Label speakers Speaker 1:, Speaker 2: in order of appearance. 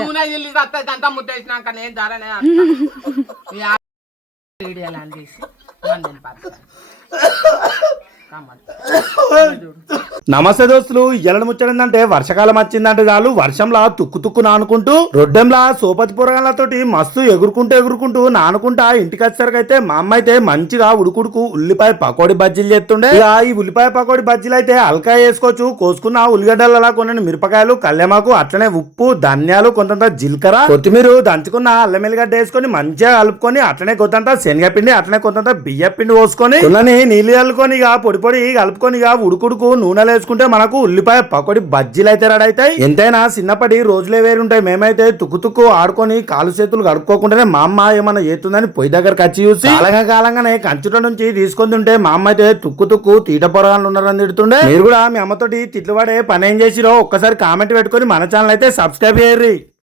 Speaker 1: నూనె ఇల్లు అంతా ముద్దేసినాక నేను ధరనే వీడియోలు నింపారు. కమ్మలు. చూడు.
Speaker 2: నమస్తే దోస్తులు ఎల్లడి ముచ్చడిందంటే వర్షకాలం వచ్చిందంటే చాలు. వర్షంలా తుక్కు తుక్కు నానుకుంటూ రొడ్డెంలా సోపతి పురగాలతోటి మస్తు ఎగురుకుంటూ ఎగురుకుంటూ నానుకుంటా ఇంటికి వచ్చేసరికి అయితే మా అమ్మ అయితే మంచిగా ఉడుకుడుకు ఉల్లిపాయ పకోడి బజ్జీలు చేస్తుండే. ఇక ఈ ఉల్లిపాయ పకోడి బజ్జీలు అయితే అల్కా వేసుకోవచ్చు కోసుకున్న ఉల్లిగడ్డలు అలా కొన్ని మిరపకాయలు కళ్యామాకు అట్లనే ఉప్పు ధనియాలు కొంత జీలకర్ర కొత్తిమీర దంచుకున్న అల్లం ఎల్లిగడ్డ వేసుకొని మంచిగా కలుపుకొని అట్లనే కొంత శనగపిండి అట్లనే కొంత బియ్య పిండి పోసుకొని నీళ్ళు చల్లుకొని ఇక పొడి పొడి కలుపుకొని ఇక ఉడుకుడుకు నూనెలు వేసుకుంటే మనకు ఉల్లిపాయ పకోడి బజ్జీలు అయితే రెడీ అవుతాయి ఎంతైనా చిన్నప్పటి రోజులే వేరుంటాయి. మేమైతే తుక్కు తుక్కు ఆడుకొని కాలు చేతులు కడుక్కోకుండానే మా అమ్మ ఏమన్నా చేస్తుందని పొయ్యి దగ్గరకు వచ్చి చూసి కాలంగా కాలంగానే కంచుట నుంచి తీసుకొని ఉంటే మా అమ్మ అయితే తుక్కు తుక్కు తీట పొరగాళ్ళు ఉన్నారని తిడుతుండే. మీరు కూడా మీ అమ్మతోటి తిట్లు పడే పని ఏం చేసిరో ఒక్కసారి కామెంట్ పెట్టుకొని మన ఛానల్ అయితే సబ్స్క్రైబ్ చేయర్రి